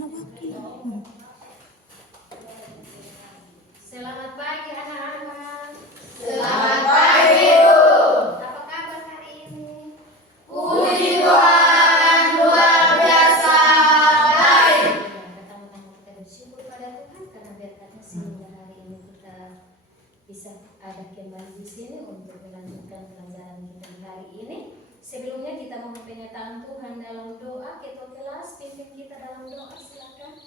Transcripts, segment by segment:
Selamat pagi anak-anak. Selamat pagi, Bu. Apa kabar hari ini? Puji Tuhan, luar biasa baik. Pertama-tama kita bersyukur pada Tuhan karena berkatnya sehingga hari ini kita bisa ada kembali di sini untuk melanjutkan pelajaran kita di hari ini. Sebelumnya kita mau penyataan Tuhan dalam doa. Ketua kelas pimpin kita dalam doa, silakan.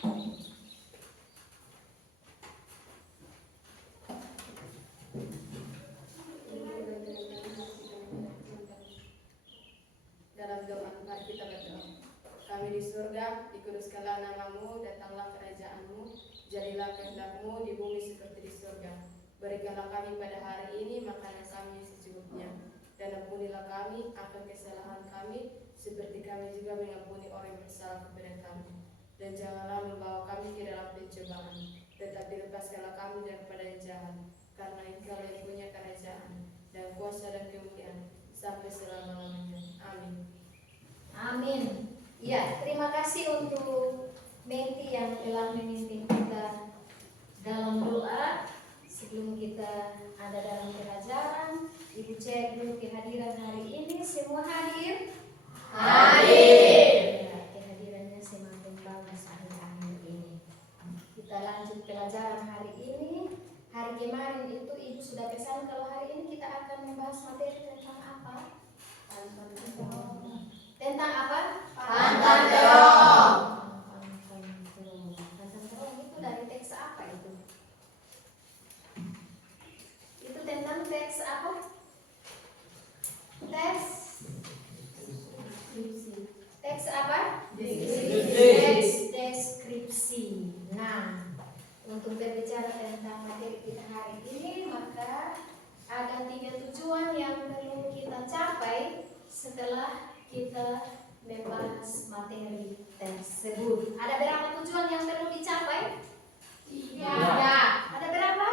Dalam doa mari kita berdoa. Kami di surga, dikuduskanlah namamu, datanglah kerajaanmu, jadilah kehendakmu di bumi seperti di surga. Berikanlah kami pada hari ini makanan kami secukupnya, dan ampunilah kami akan kesalahan kami, seperti kami juga mengampuni orang yang bersalah kepada kami. Dan janganlah membawa kami ke dalam pencobaan, tetapi lepaskanlah kami daripada yang jahat, karena Engkau yang punya kerajaan dan kuasa dan kemuliaan sampai selama-lamanya. Amin. Amin. Ya, terima kasih untuk Menti yang telah memimpin kita dalam doa. Sebelum kita ada dalam pelajaran, Ibu cek dulu kehadiran hari ini. Semua hadir? Hadir. Ya, kehadirannya semakin bagus akhir-akhir ini. Kita lanjut pelajaran hari ini. Hari kemarin itu Ibu sudah pesan kalau hari ini kita akan membahas materi tentang apa? Tentang apa? Pantang terong. Pantang terong itu dari teks apa itu? Itu tentang teks apa? Teks teks apa? Teks deskripsi. Nah, untuk berbicara tentang materi kita hari ini, maka ada 3 tujuan yang perlu kita capai setelah kita membahas materi tersebut. Ada berapa tujuan yang perlu dicapai? 3. Ada berapa?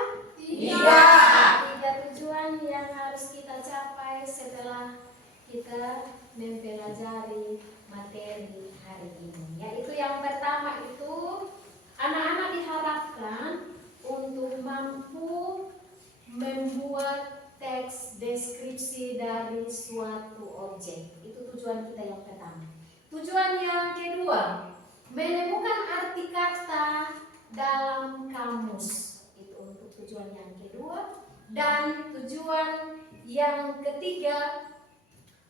3 tujuan yang harus kita capai setelah kita mempelajari materi hari ini. Yaitu yang pertama itu, anak-anak diharapkan untuk mampu membuat teks deskripsi dari suatu objek. Itu tujuan kita yang pertama. Tujuan yang kedua, menemukan arti kata dalam kamus. Itu untuk tujuan yang kedua. Dan tujuan yang ketiga,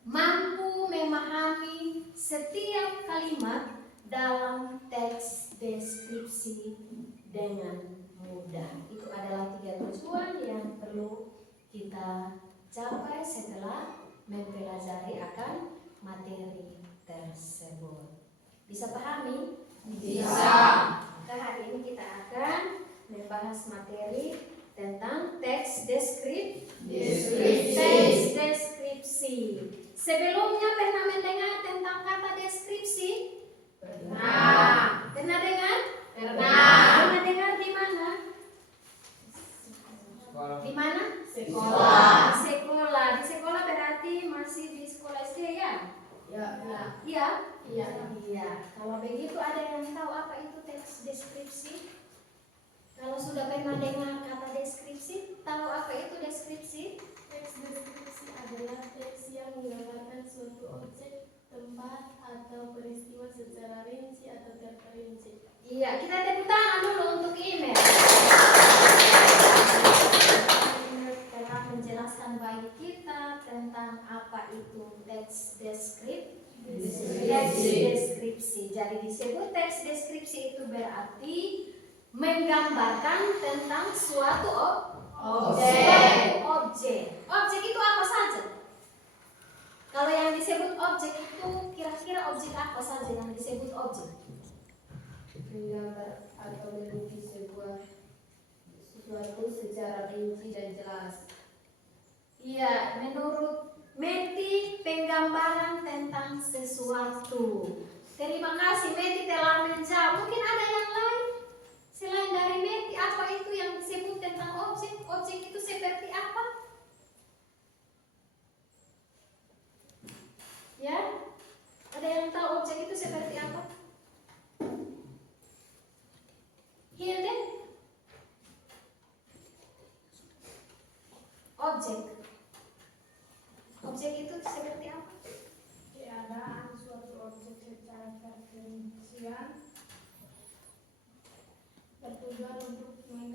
mampu memahami setiap kalimat dalam teks deskripsi dengan mudah. Itu adalah 3 tujuan yang perlu kita capai setelah mempelajari akan materi tersebut. Bisa pahami? Bisa. Maka hari ini kita akan membahas materi tentang teks deskripsi. Sebelumnya pernah mendengar tentang kata deskripsi? Pernah. Pernah dengar? Pernah. Pernah dengar di mana? Di mana? Sekolah. Sekolah. Di sekolah berarti masih di sekolah SD ya? Iya. Kalau begitu ada yang tahu apa itu teks deskripsi? Kalau sudah pernah dengar kata deskripsi, tahu apa itu deskripsi? Teks deskripsi adalah teks yang menggambarkan suatu objek, tempat, atau peristiwa secara rinci atau terperinci. Iya, kita tepuk tangan dulu untuk email. Telah menjelaskan bagi kita tentang apa itu teks deskripsi. Jadi disebut teks deskripsi itu berarti menggambarkan tentang suatu objek. Objek itu apa saja? Kalau yang disebut objek itu kira-kira objek apa saja yang disebut objek? Menggambar atau melukis sesuatu secara rinci dan jelas. Iya, menurut Menti penggambaran tentang sesuatu. Terima kasih Menti telah menjawab. Mungkin ada yang lain selain dari Menti, apa itu yang disebut tentang objek? Objek itu seperti apa? Ya, ada yang tahu objek itu seperti apa?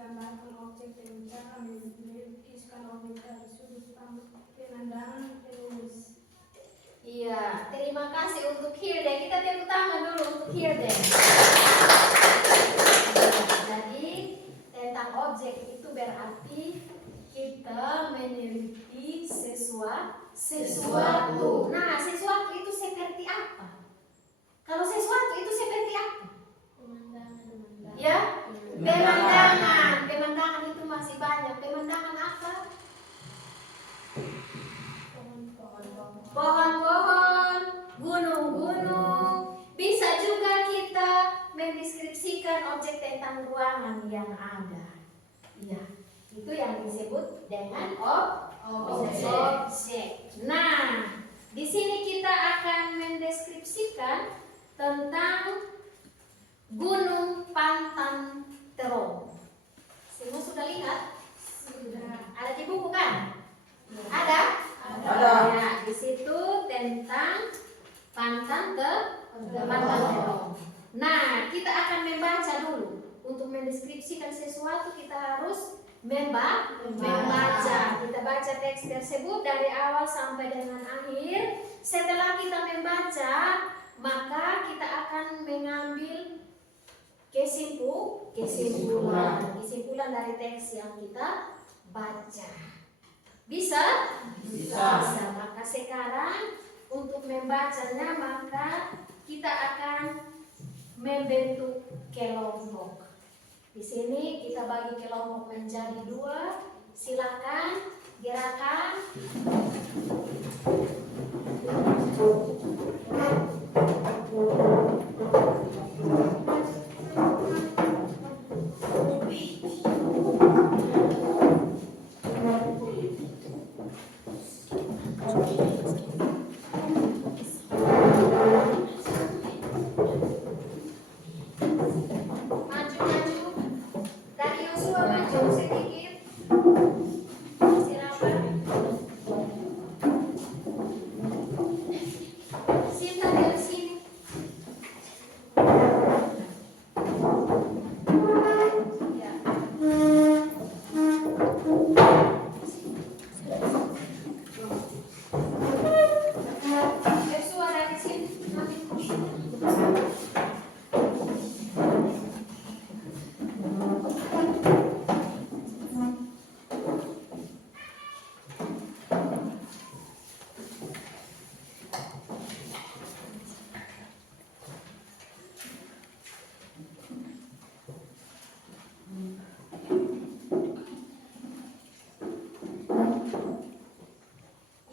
menggambarkan objek dan cara melukiskan objek dari sudut pemandangan penulis. Iya, terima kasih untuk Hilde. Kita tepuk tangan dulu untuk Hilde. Jadi tentang objek itu berarti kita meneliti sesuatu. Nah, sesuatu itu seperti apa? Kalau sesuatu itu seperti apa? Pemandangan. Ya, pemandangan. Pemandangan itu masih banyak. Pemandangan apa? Pohon-pohon, gunung-gunung. Bisa juga kita mendeskripsikan objek tentang ruangan yang ada. Ya, itu yang disebut dengan objek. Nah, di sini kita akan mendeskripsikan tentang Gunung Pantantero. Semua sudah lihat? Sudah. Ada di buku kan? Ada? Ada. Ya, di situ tentang Pantantero. Nah, kita akan membaca dulu. Untuk mendeskripsikan sesuatu kita harus membaca. Kita baca teks tersebut dari awal sampai dengan akhir. Setelah kita membaca, maka kita akan mengambil kesimpulan dari teks yang kita baca. Bisa? Bisa. Maka sekarang untuk membacanya maka kita akan membentuk kelompok. Di sini kita bagi kelompok menjadi 2. Silakan gerakan.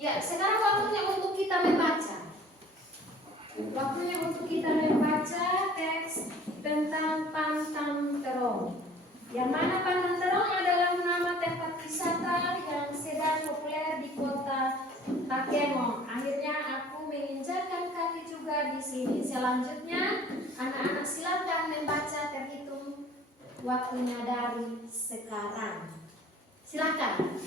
Ya, sekarang waktunya untuk kita membaca. Waktunya untuk kita membaca teks tentang Pantantero. Yang mana Pantantero adalah nama tempat wisata yang sedang populer di kota Takemo. Akhirnya aku menginjakan kaki juga di sini. Selanjutnya, anak-anak silakan membaca terhitung waktunya dari sekarang. Silakan.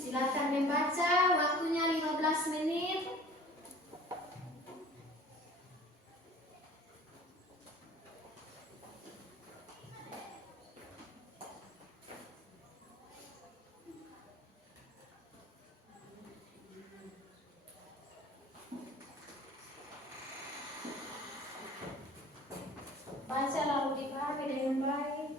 Silakan membaca, waktunya 15 menit. Baca lalu dipahami dengan baik.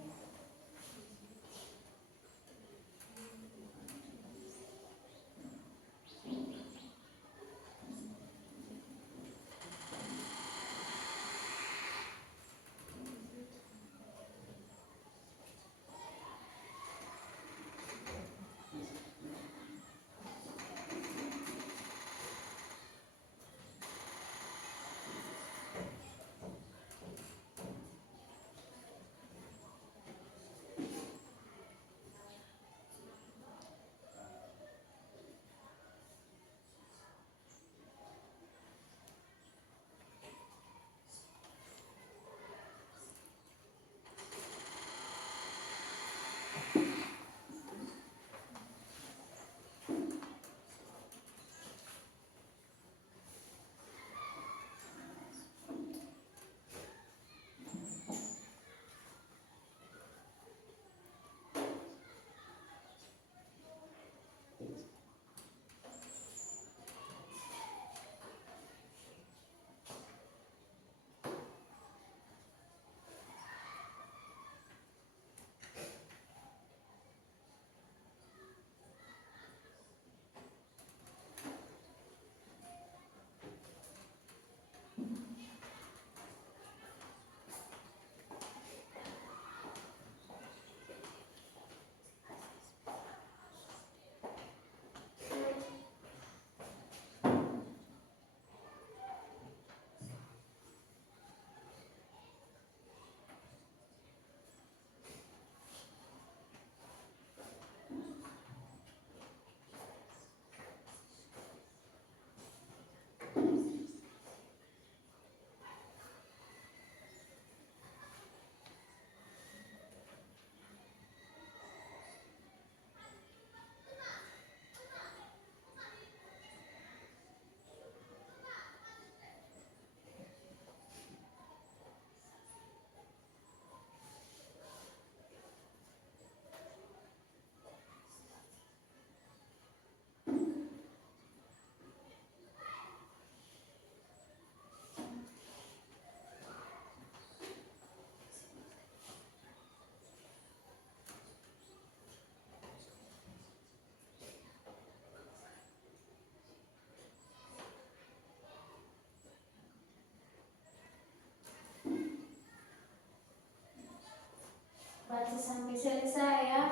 sampai selesai ya.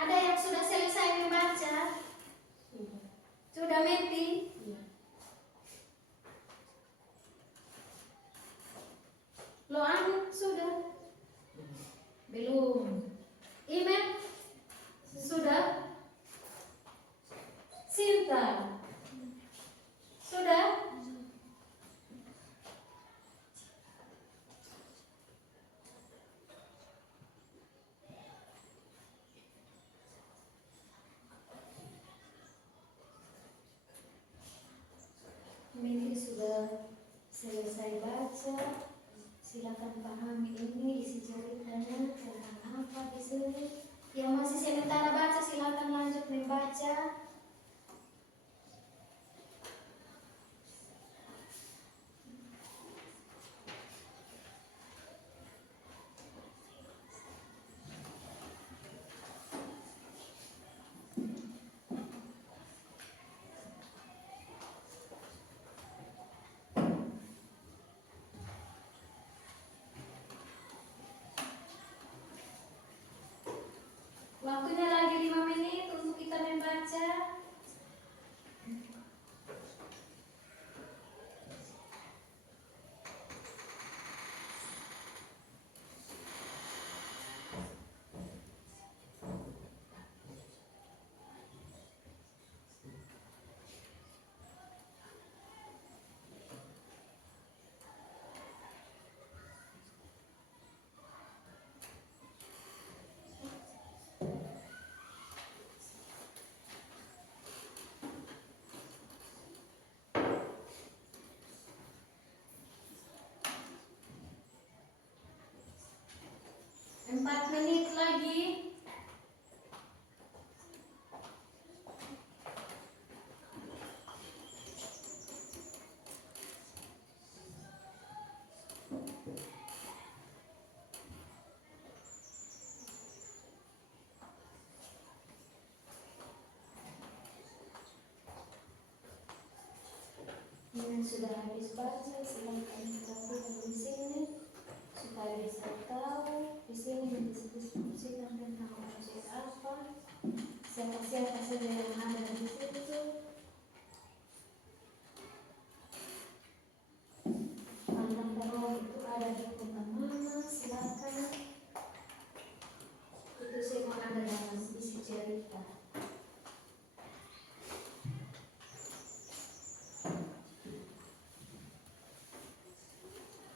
Ada yang sudah selesai membaca? Sudah Meti? Lo Anu sudah? Belum. Imen? Sudah? Sinta? Sudah? Meti sudah selesai baca. Silakan pahami ini isi ceritanya tentang apa di sini. Yang masih sementara baca silakan lanjut membaca. Waktunya lagi 5 menit untuk kita membaca. Empat menit lagi. Yang sudah habis baca silakan lakukan di sini supaya bisa tahu di sini didiskusikan tentang objek apa, siapa-siapa saja yang ada di situ. Pandang terowong itu ada di kota mana, silakan. Itu semua ada dalam isi cerita.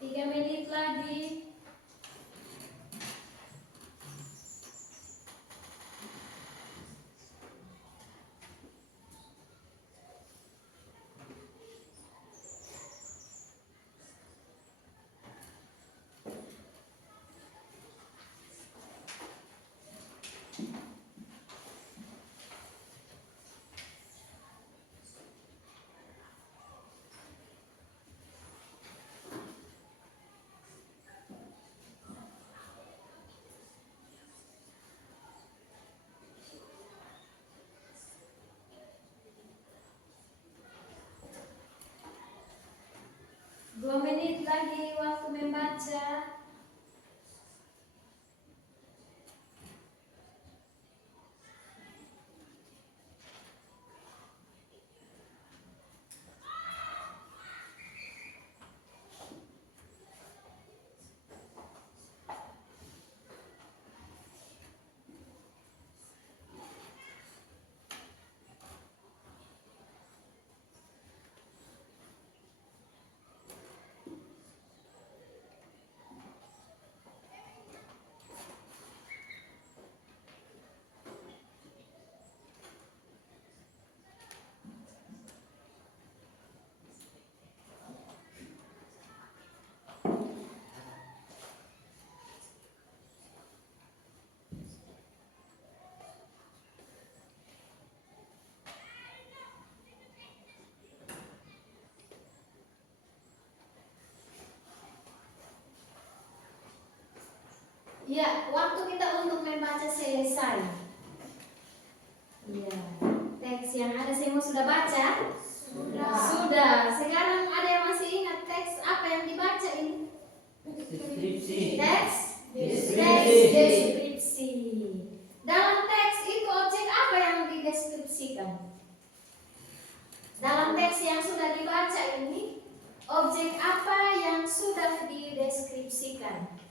3 menit lagi. Dua menit lagi waktu membaca. Ya, waktu kita untuk membaca selesai. Ya, teks yang ada semua sudah baca? Sudah. Sekarang ada yang masih ingat teks apa yang dibaca ini? Deskripsi. Teks Deskripsi. deskripsi. Dalam teks itu objek apa yang dideskripsikan? Dalam teks yang sudah dibaca ini, objek apa yang sudah dideskripsikan?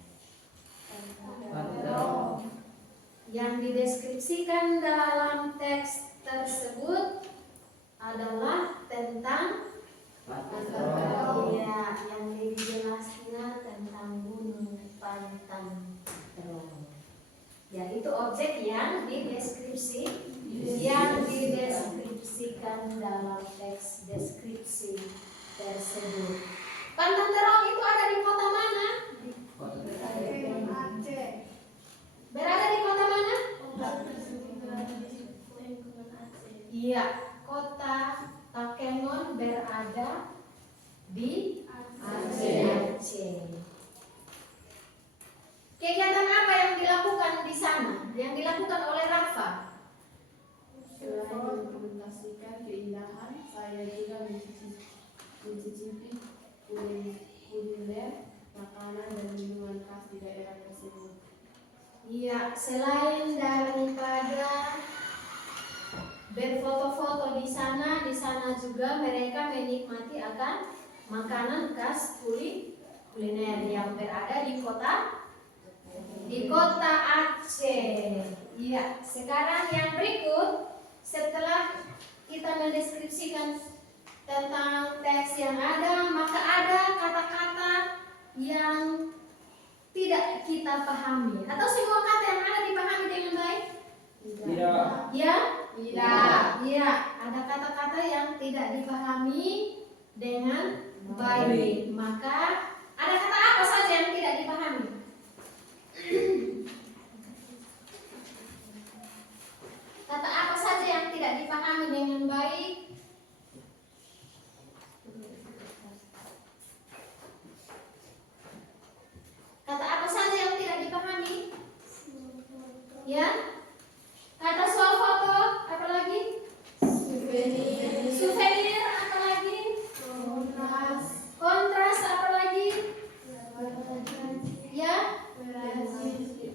Yang dideskripsikan dalam teks tersebut adalah tentang ya, yang dijelaskan tentang gunung pantang terong. Ya, itu objek yang dideskripsikan dalam teks deskripsi tersebut. Pantang terong itu ada di kota mana? Berada di kota mana? Iya, kota Takengon berada di Aceh. Kegiatan apa yang dilakukan di sana? Yang dilakukan oleh Rafa? Selain mendokumentasikan keindahan, saya juga mencicipi kuliner, makanan dan minuman khas di daerah tersebut. Iya, selain daripada berfoto-foto di sana juga mereka menikmati akan makanan khas kuliner yang berada di kota Aceh. Iya, sekarang yang berikut setelah kita mendeskripsikan tentang teks yang ada, maka ada kata-kata yang tidak kita pahami atau semua kata yang ada dipahami dengan baik? Tidak. Ya? Tidak. Ya, ada kata-kata yang tidak dipahami dengan baik. Maka ada kata apa saja yang tidak dipahami? Kata apa saja yang tidak dipahami dengan baik? Kata apa saja yang tidak dipahami? Ya? Kata swafoto, apa lagi? Souvenir, apa lagi? Kontras, apa lagi? Ya?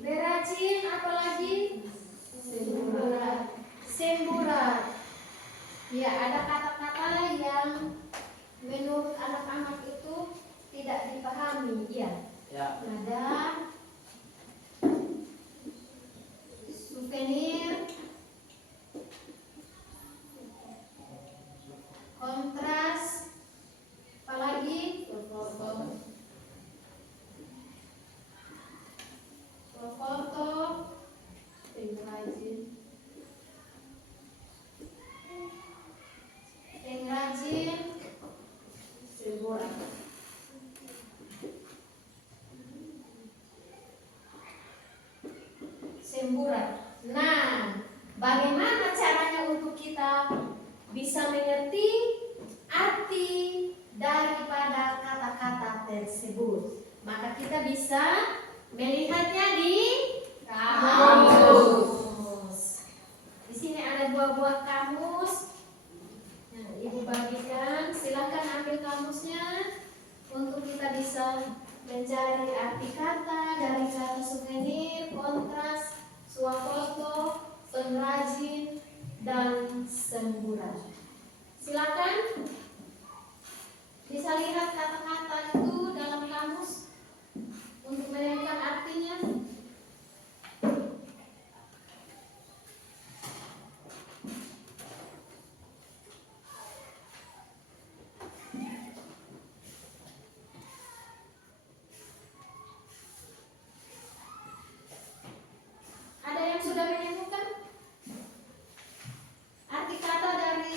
Berajin, apa lagi? Semburat. Ya, ada kata-kata yang menurut anak-anak itu tidak dipahami. Ya. Ya. Ada souvenir, kontras, apalagi foto, pengrajin, semburat. Nah, bagaimana caranya untuk kita bisa mengerti arti daripada kata-kata tersebut? Maka kita bisa melihatnya di kamus. Di sini ada buah-buah kamus yang Ibu bagikan. Silakan ambil kamusnya untuk kita bisa mencari arti kata dari kata souvenir, kontras, swafoto, pengrajin, dan semburat. Silakan bisa lihat kata-kata itu dalam kamus untuk menemukan artinya. Ada yang sudah menemukan arti kata dari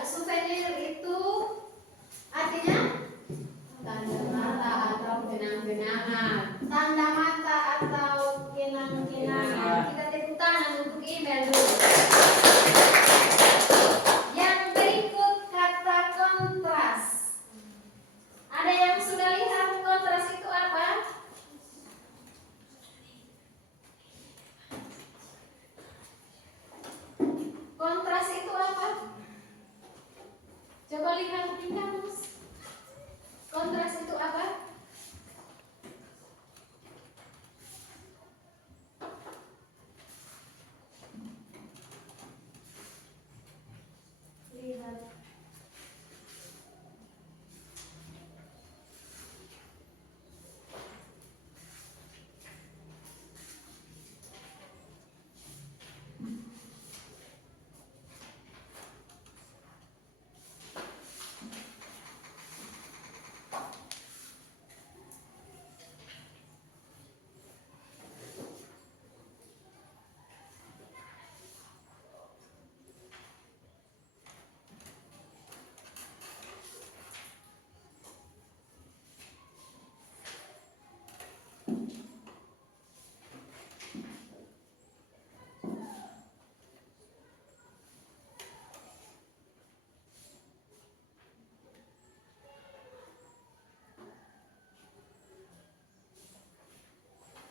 souvenir itu artinya Tanda mata atau kenang-kenangan. tanda mata atau kenang-kenangan. Kita tepuk tangan untuk email dulu. Yang berikut kata kontras. Ada yang sudah lihat kontras itu apa? Kontras itu apa? Coba lihat di kamus. Kontras itu apa? Lihat.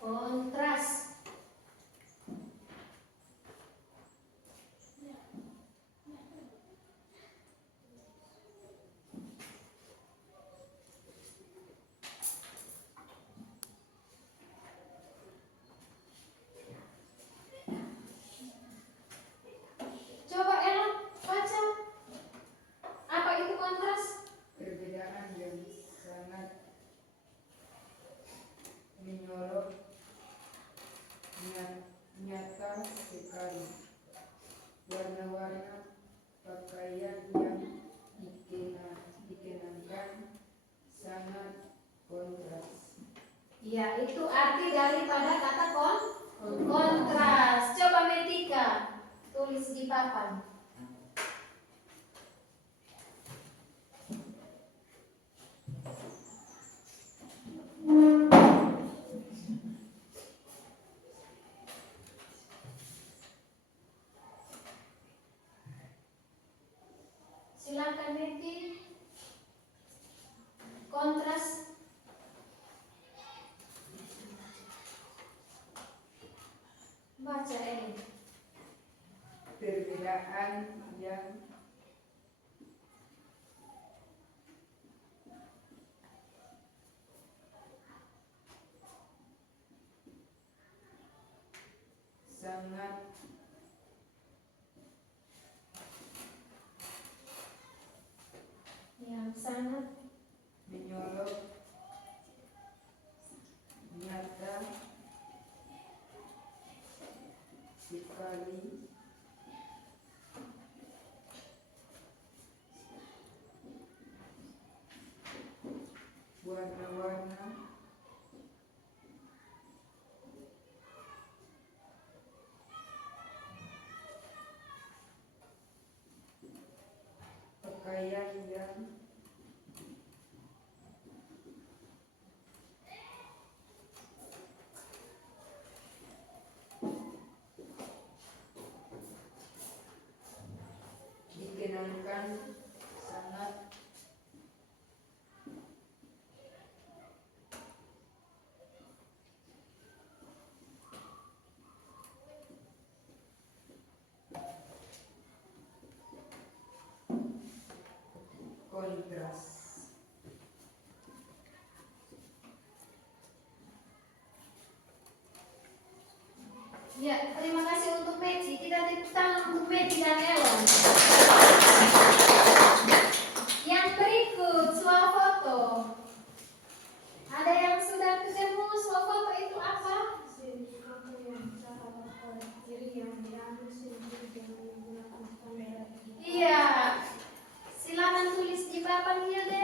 Kontras. Coba Ella baca. Apa itu kontras? Perbedaan yang sangat menyorot nyata sekali. Warna-warna pakaian yang dikenakan sangat kontras. Ya, itu arti daripada kata kontras. Coba Metika tulis di papan. Silakan Meti. Kontras. Baca ini. Perbedaan yang sangat menyorot nyata sekali. Warna-warna pakaian yang dikenakan sangat kontras. Ya, terima kasih untuk Meti. Kita tepuk tangan untuk Meti dan Ellen. Yang berikut swafoto. Ada yang sudah ketemu swafoto itu apa? Iya. Silakan tulis di papan Hilde.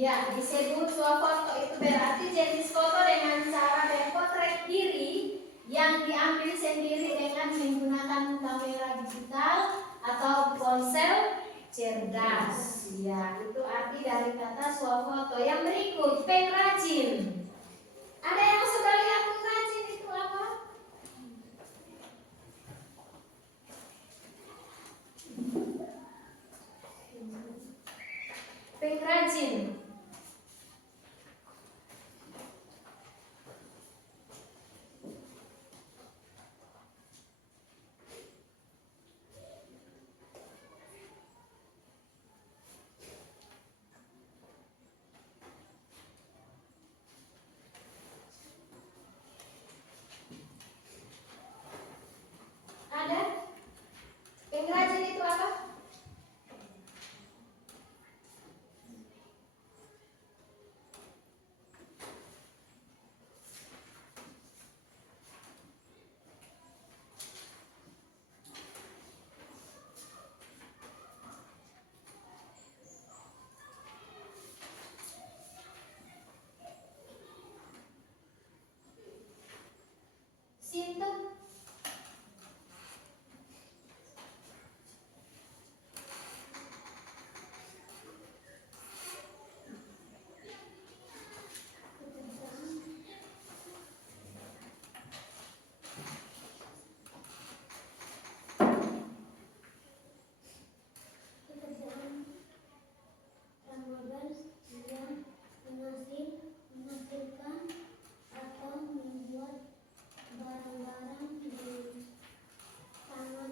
Ya, disebut swafoto itu berarti jenis foto dengan cara berpotret diri yang diambil sendiri dengan menggunakan kamera digital atau ponsel cerdas. Ya, itu arti dari kata swafoto. Yang berikut, pengrajin. Ada yang sudah lihat pengrajin itu apa? Pengrajin. Ada? Pengrajin itu apa? Sinten? Pekerjaan ramalan yang menghasilkan atau membuat barang-barang di tangan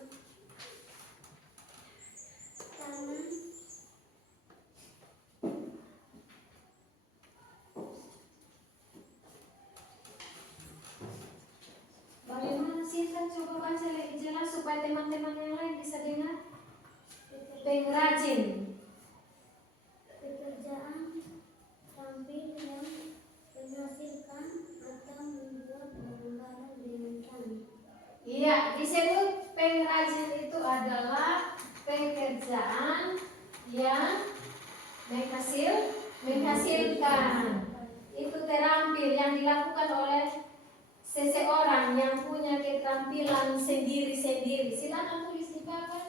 Bagaimana Sinten? Coba baca lebih jelas supaya teman-teman yang lain bisa dengar. Pengrajin. pekerjaan tampil yang menghasilkan atau membuat barang-barang dengan tangan. Iya, disebut pengrajin itu adalah pekerjaan yang menghasilkan. Itu terampil yang dilakukan oleh seseorang yang punya keterampilan sendiri-sendiri. Silakan tulis di papan.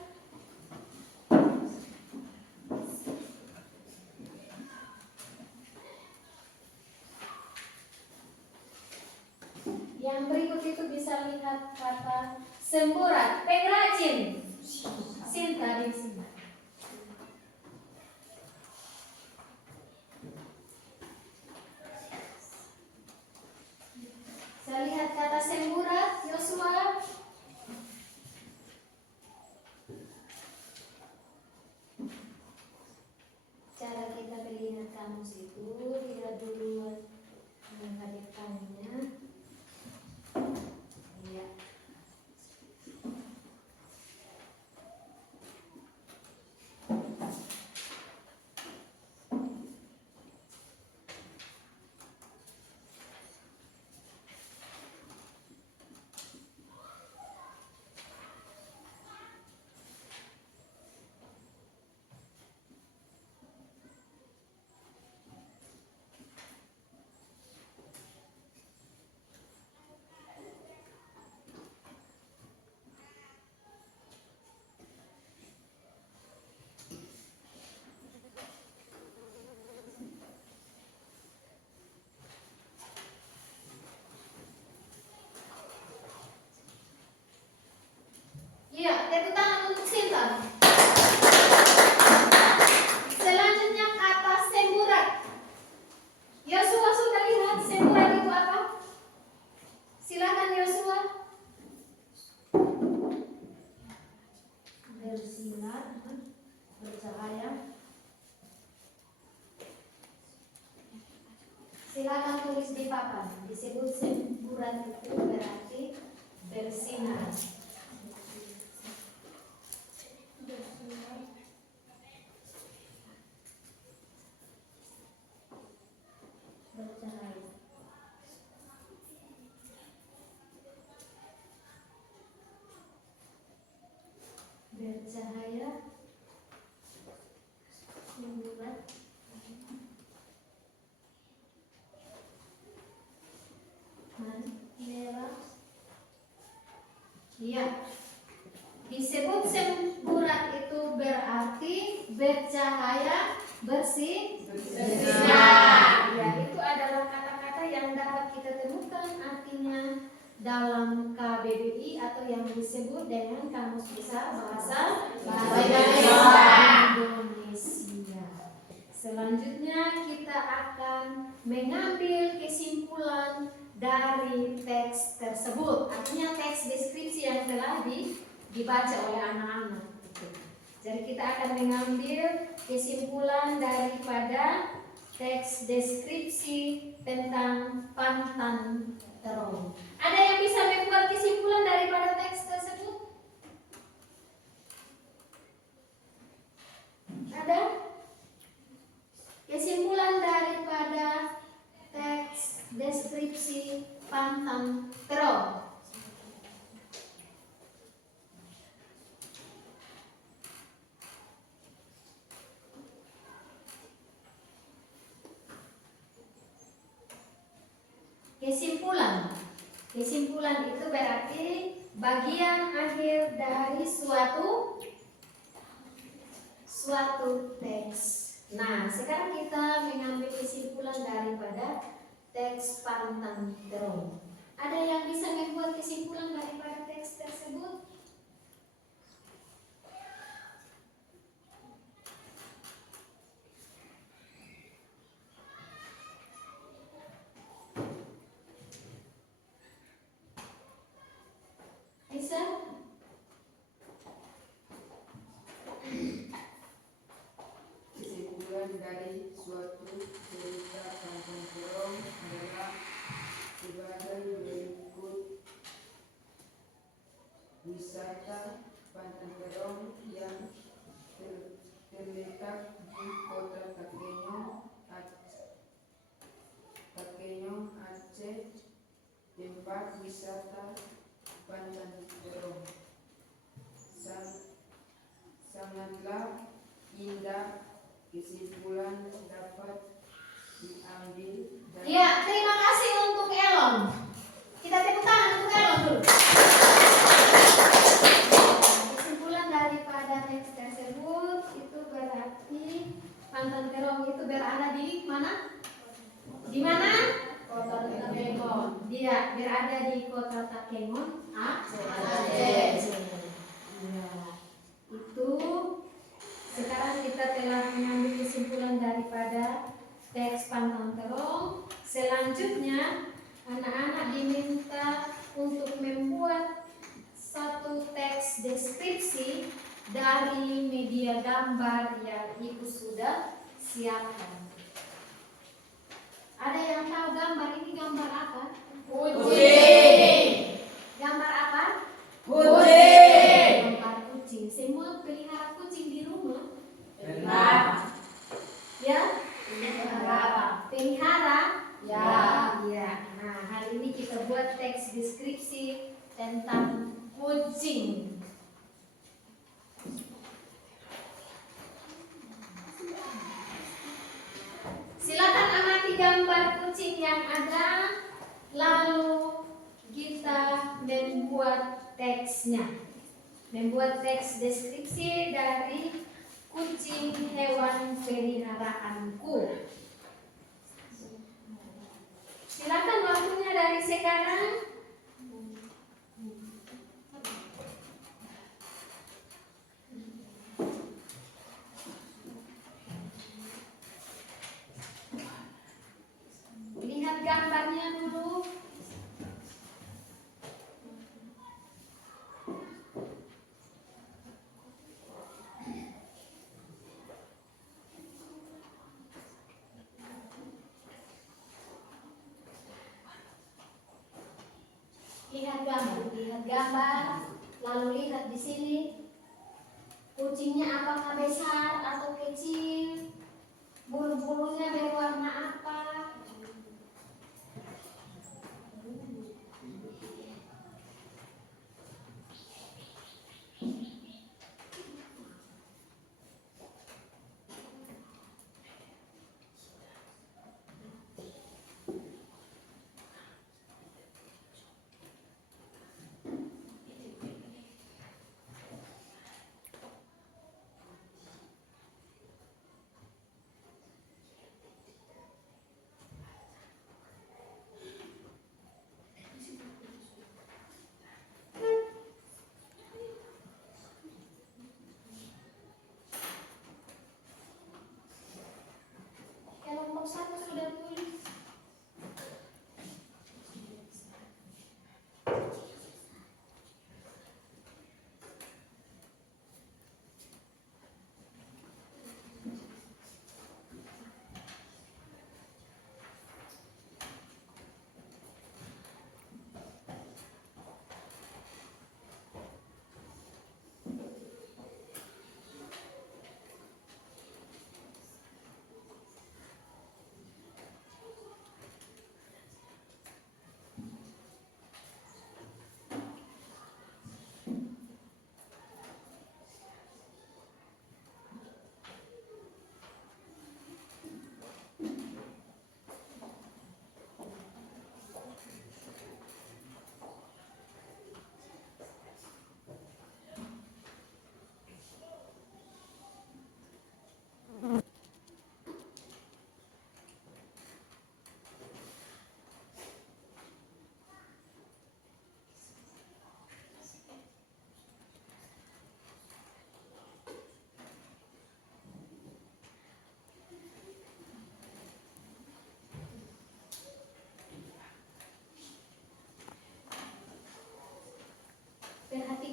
Yang berikut itu bisa lihat kata semburat, pengrajin. Sinta di sini. Saya lihat kata semburat, Yosua. Cara kita melihat kamus itu, lihat dulu angka depannya. Iya. Iya, tepuk tangan untuk Sinta. Selanjutnya kata semburat. Yosua sudah lihat semburat itu apa? Silakan Yosua. Bersinar, bercahaya. Silakan tulis di papan. Disebut semburat itu berarti bersinar. Bercahaya. Bercahaya. Semburat. Iya. Disebut semburat itu berarti bercahaya, bersih, bersinar. Ya, itu adalah kata-kata yang dapat kita temukan artinya dalam KBBI atau yang disebut dengan Kamus Besar Bahasa Indonesia. Selanjutnya kita akan mengambil kesimpulan dari teks tersebut. Artinya teks deskripsi yang telah dibaca oleh anak-anak. Jadi kita akan mengambil kesimpulan daripada teks deskripsi tentang Pantan Terong. Ada yang bisa membuat kesimpulan daripada teks tersebut? Ada? Kesimpulan daripada teks deskripsi Pantan Terong. Kesimpulan itu berarti bagian akhir dari suatu teks. Nah, sekarang kita mengambil kesimpulan daripada teks Pantan Terong. Ada yang bisa membuat kesimpulan daripada teks tersebut? Bisa? Kesimpulan dari suatu cerita Pantan Terong adalah sebagai berikut. Wisata Pantan Terong yang terletak di kota Takenyo, Aceh. Tempat wisata Pantan Terong sangatlah indah. Kesimpulan dapat diambil dari Ya, terima kasih untuk Elon. Kita tepuk tangan untuk Elon dulu. Kesimpulan daripada teks tersebut itu berarti Pantan Terong itu berada di mana? Di mana? Kota Takengon. Dia berada di kota Takengon, Aceh. Ya, itu sekarang kita telah mengambil kesimpulan daripada teks Pantan Terong. Selanjutnya anak-anak diminta untuk membuat satu teks deskripsi dari media gambar yang ibu sudah siapkan. Ada yang tahu gambar ini gambar apa? Kucing. Gambar apa? Kucing. Gambar kucing. Semua pelihara kucing di rumah? Benar. Ya? Pelihara? Ya. Ya. Nah, hari ini kita buat teks deskripsi tentang kucing. Silakan amati gambar kucing yang ada, lalu kita membuat teksnya. Membuat teks deskripsi dari kucing hewan peliharaanku. Silakan waktunya dari sekarang. Lihat gambarnya dulu. Lihat gambar, lalu lihat di sini kucingnya apakah besar atau kecil, bulu-bulunya berwarna apa.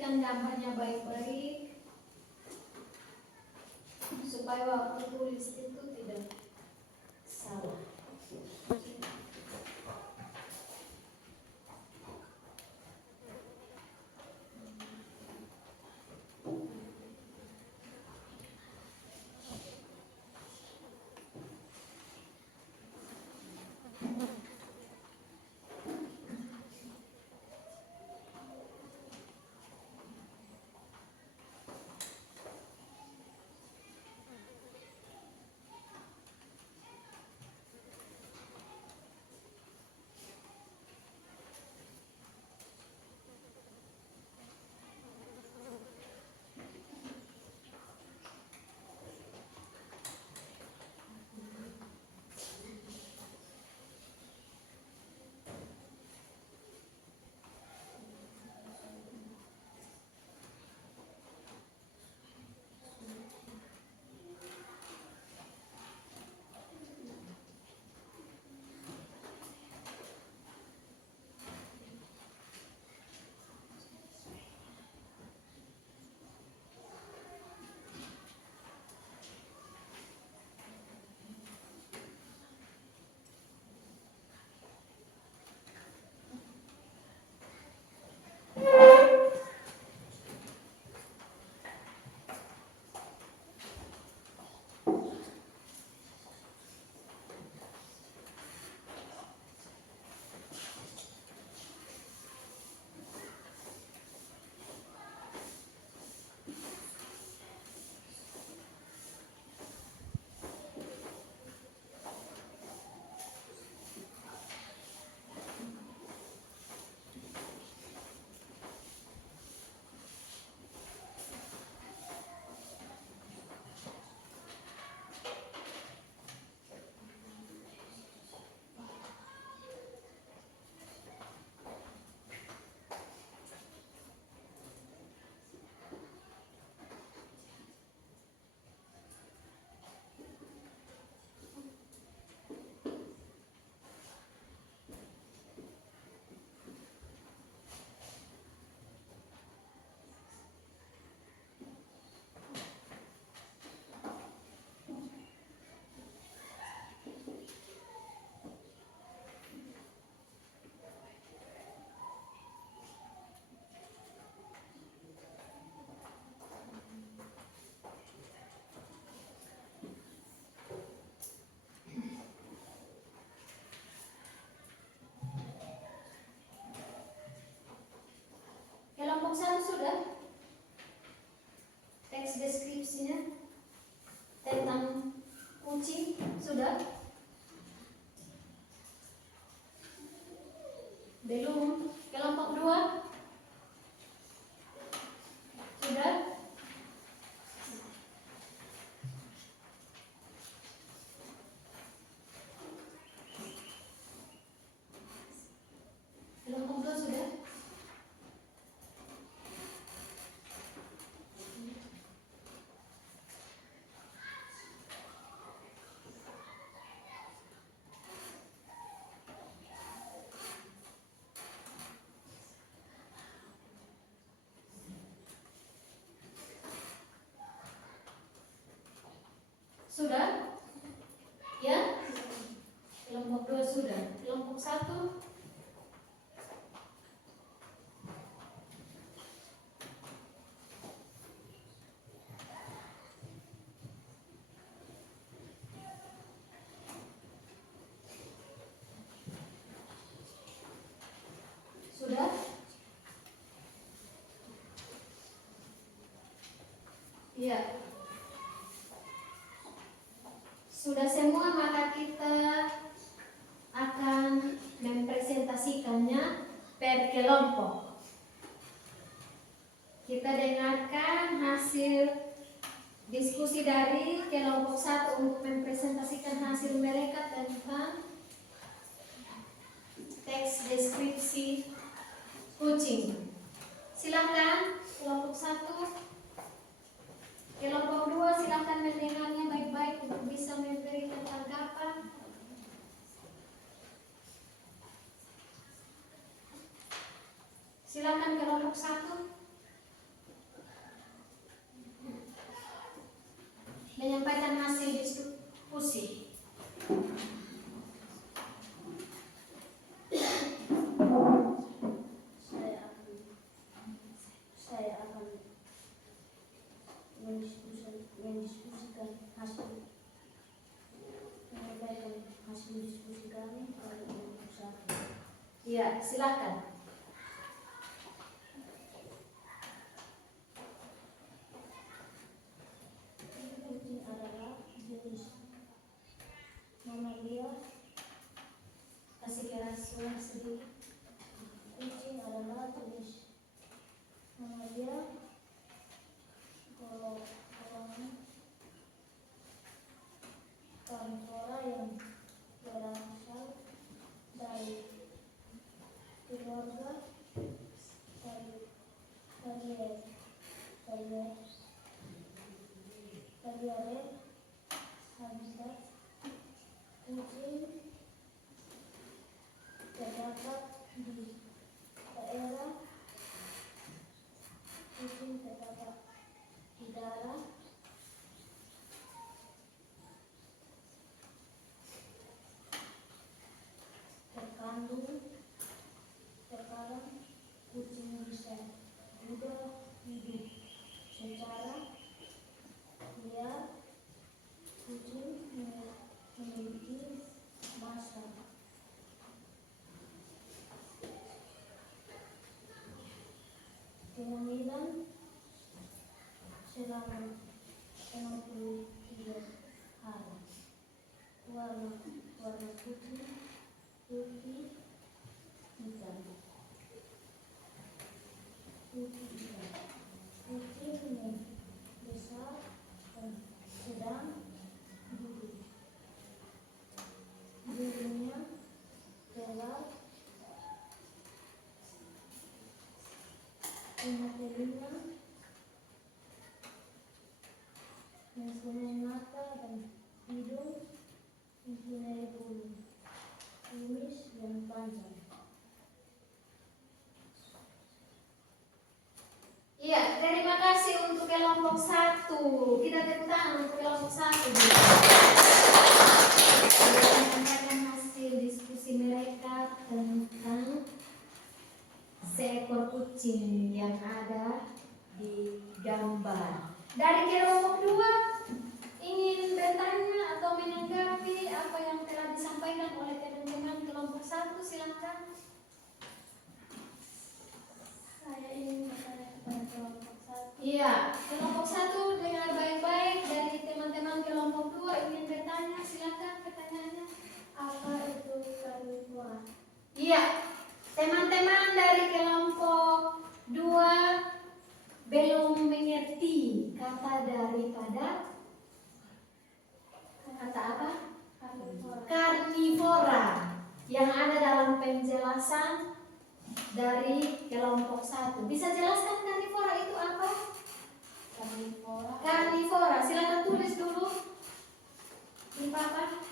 perhatikan gambarnya baik-baik supaya waktu tulis itu tidak salah. Kelompok 1 sudah? Teks deskripsinya tentang kucing sudah? Belum. Kelompok 2 sudah? Kelompok 2 sudah? Sudah? Ya? Kelompok 2 sudah. Kelompok 1 sudah? Iya. Sudah semua, maka kita akan mempresentasikannya per kelompok. Kita dengarkan hasil diskusi dari kelompok 1 untuk mempresentasikan hasil mereka tentang teks deskripsi kucing. Silakan kelompok 1. Kelompok 2 silakan mendengarnya baik-baik untuk bisa memberikan tanggapan. Silakan kelompok 1. Ya, silakan. Kucing adalah jenis mamalia. Kasih keras suara sedikit. Kucing adalah jenis mamalia golongan karnivora yang berasal dari keluarga Terrier. Habitat kucing terdapat di daerah terkadang kucing bisa juga hidup secara liar. Kucing memiliki masa kehamilan selama 63 hari. Warna kucing putih hitam. Kucing besar dan sedang bulunya lebar, punya telinga, mempunyai mata dan hidung, mempunyai bulu, kumis yang panjang. Iya, terima kasih untuk kelompok 1. Kita tepuk tangan untuk kelompok 1. Menyampaikan hasil diskusi mereka tentang seekor kucing yang ada di gambar. Dari kelompok 2 ingin bertanya atau menanggapi apa yang telah disampaikan oleh teman-teman kelompok 1, silakan. Saya ingin bertanya kepada kelompok 1. Iya, kelompok 1 dengar baik-baik. Dari teman-teman kelompok 2 ingin bertanya, silakan pertanyaannya. Apa itu karnivora? Iya, teman-teman dari kelompok 2 belum mengerti kata daripada kata apa? Karnivora yang ada dalam penjelasan dari kelompok 1. Bisa jelaskan karnivora itu apa? Karnivora, silakan tulis dulu di papan.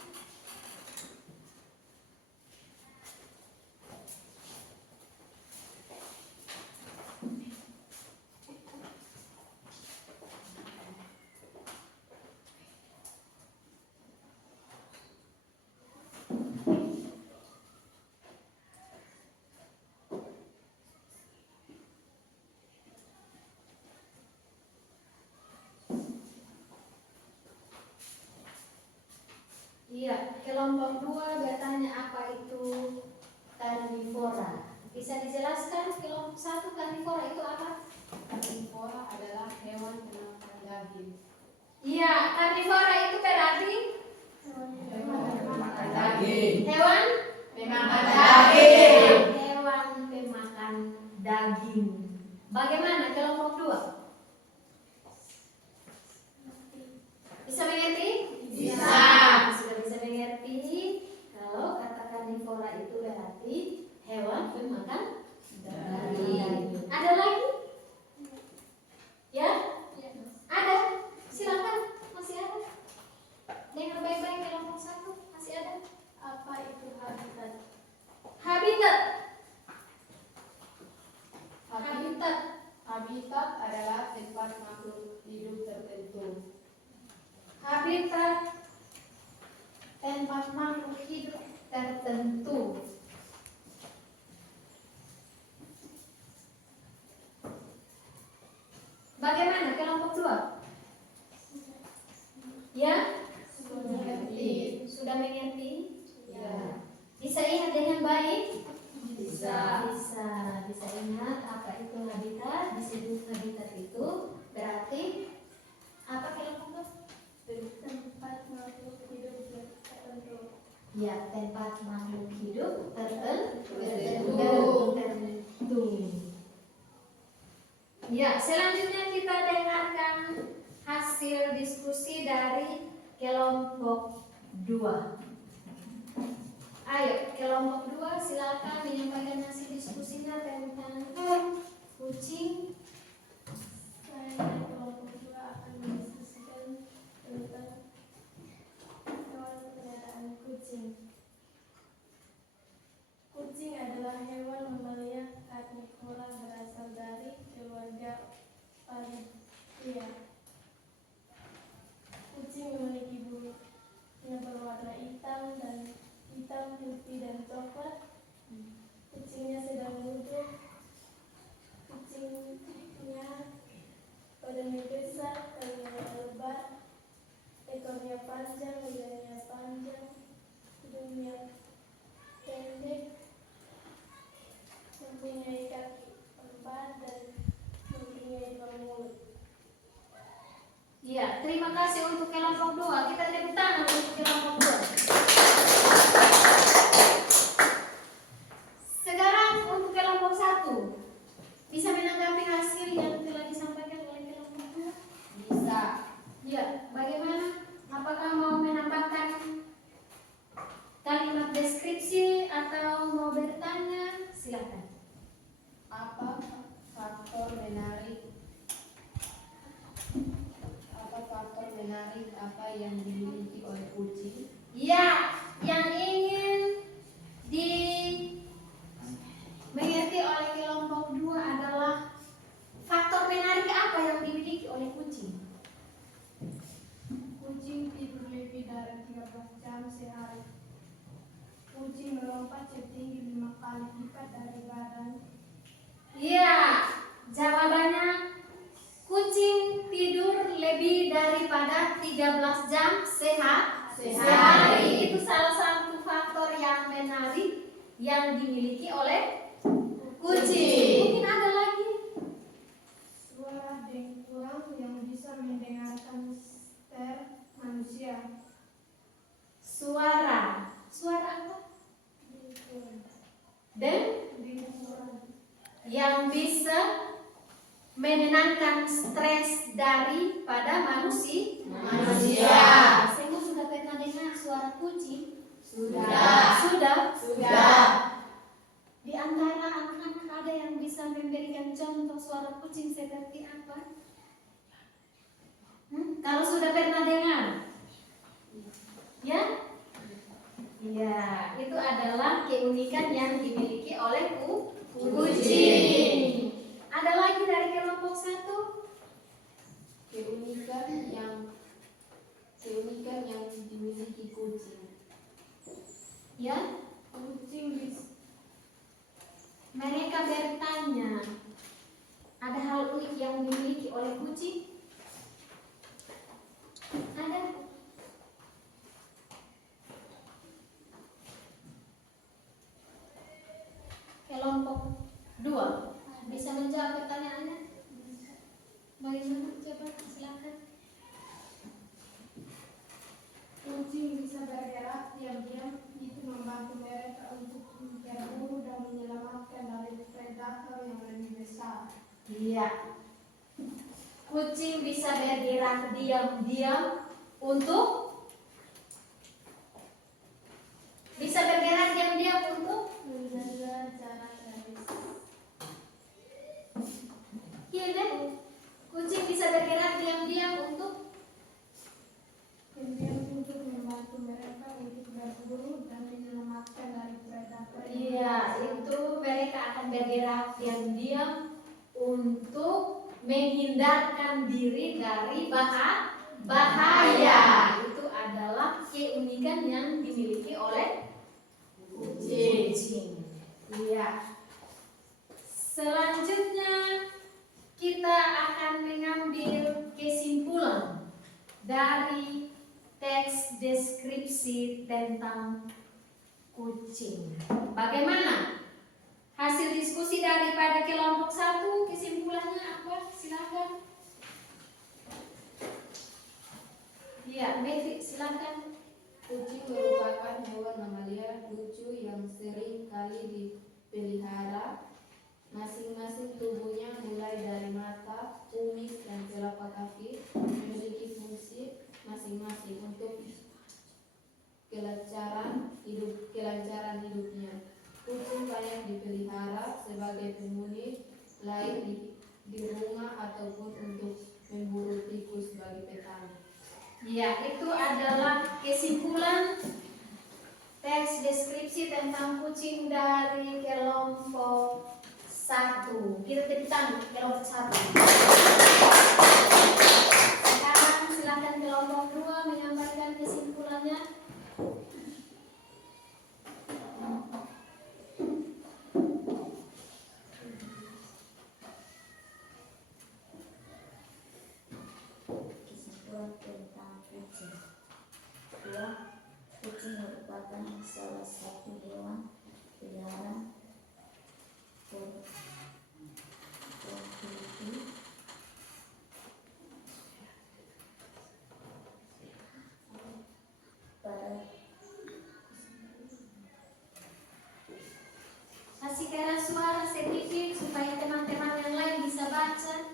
Iya, kelompok 2 bertanya apa itu karnivora. Bisa dijelaskan kelompok 1 karnivora itu apa? Karnivora adalah hewan pemakan daging. Iya, karnivora itu berarti Makan daging. hewan Pemakan daging. Hewan pemakan daging. Bagaimana kelompok 2? Bisa mengerti? Bisa. Sudah bisa mengerti kalau kata karnivora itu berarti hewan pemakan daging. Ada lagi? Ya? Ada? Silakan, masih ada. Dengar baik-baik kelompok 1, masih ada. Apa itu habitat? Habitat. Habitat adalah tempat makhluk hidup tertentu. Habitat tempat makhluk hidup tertentu. Bagaimana kelompok 2? Ya? Sudah mengerti? Ya. Bisa ingat dengan baik? Bisa. selanjutnya kita dengarkan hasil diskusi dari kelompok 2. Ayo, kelompok 2 silakan menyampaikan hasil diskusinya tentang kucing. Saya dari kelompok 2 akan mendiskusikan tentang hewan peliharaan kucing. Kucing adalah hewan mamalia karnivora berasal dari keluarga Paridae. Kucing memiliki bulu yang berwarna hitam, putih, dan coklat. Kucingnya sedang duduk. Kucingnya badannya besar, telinganya lebar, ekornya panjang, lidahnya panjang, hidungnya pendek, mempunyai kaki 4 dan mempunyai mulut. Ya, terima kasih untuk kelompok 2. Kita tepuk tangan untuk kelompok 2. Sekarang untuk kelompok 1. Bisa menanggapi hasil yang telah disampaikan oleh kelompok 2? Bisa. Ya, bagaimana? Apakah mau menambahkan kalimat deskripsi atau mau bertanya? Silakan. Apa faktor menarik apa yang dimiliki oleh kucing? Ya, yang ingin dimengerti oleh kelompok 2 adalah faktor menarik apa yang dimiliki oleh kucing. Kucing tidur lebih dari 13 jam sehari. Kucing melompat setinggi 5 kali lipat dari badan. Ya, jawabannya kucing tidur lebih daripada 13 jam sehari. Itu salah satu faktor yang menarik yang dimiliki oleh kucing. Mungkin ada lagi. Suara dengkuran yang bisa mendengarkan ster manusia. Suara apa? Dengkuran. Yang bisa menenangkan stres daripada manusia. Semua sudah pernah dengar suara kucing? Sudah. Di antara anak-anak ada yang bisa memberikan contoh suara kucing seperti apa? Kalau sudah pernah dengar? Ya? Ya, itu adalah keunikan yang dimiliki oleh kucing. Ada lagi dari kelompok 1? Keunikan yang dimiliki kucing. Ya? Kucing bisa Mereka bertanya, ada hal unik yang dimiliki oleh kucing? Ada? Kelompok 2 bisa menjawab pertanyaannya? Bagaimana? Coba silakan. Kucing bisa bergerak diam-diam, itu membantu mereka untuk berburu dan menyelamatkan dari predator yang lebih besar. Iya. Kucing bisa bergerak diam-diam untuk Menjaga jarak garis. iya deh. Kucing bisa bergerak diam-diam untuk Kemudian untuk membantu mereka untuk berburu dan menyelamatkan dari predator. iya, itu mereka akan bergerak diam-diam untuk menghindarkan diri dari bahaya. Itu adalah keunikan yang dimiliki oleh kucing. Iya. Selanjutnya kita akan mengambil kesimpulan dari teks deskripsi tentang kucing. Bagaimana hasil diskusi daripada kelompok 1? Kesimpulannya apa? Silakan. Iya, Metri, silakan. Kucing merupakan hewan mamalia lucu yang sering kali dipelihara Masing-masing tubuhnya mulai dari mata, kumis, dan telapak kaki memiliki fungsi masing-masing untuk kelancaran hidupnya. Kucing banyak dipelihara sebagai penghuni lain di rumah ataupun untuk memburu tikus bagi petani. Ya, itu adalah kesimpulan teks deskripsi tentang kucing dari kelompok 1. Kita tepuk tangan kelompok 1. Sekarang silakan kelompok 2 menyampaikan kesimpulannya. Kesimpulan tentang kucing. 2. Kucing merupakan salah satu hewan peliharaan produktif pada Kasih keras suara sedikit supaya teman-teman yang lain bisa baca,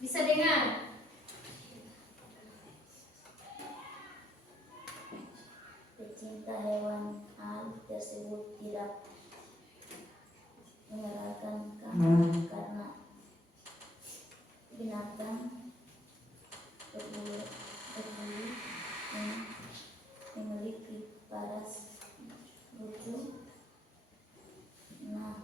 bisa dengar. pecinta hewan tersebut tidak mengerahkan karena binatang berbulu yang memiliki paras lucu. Nah,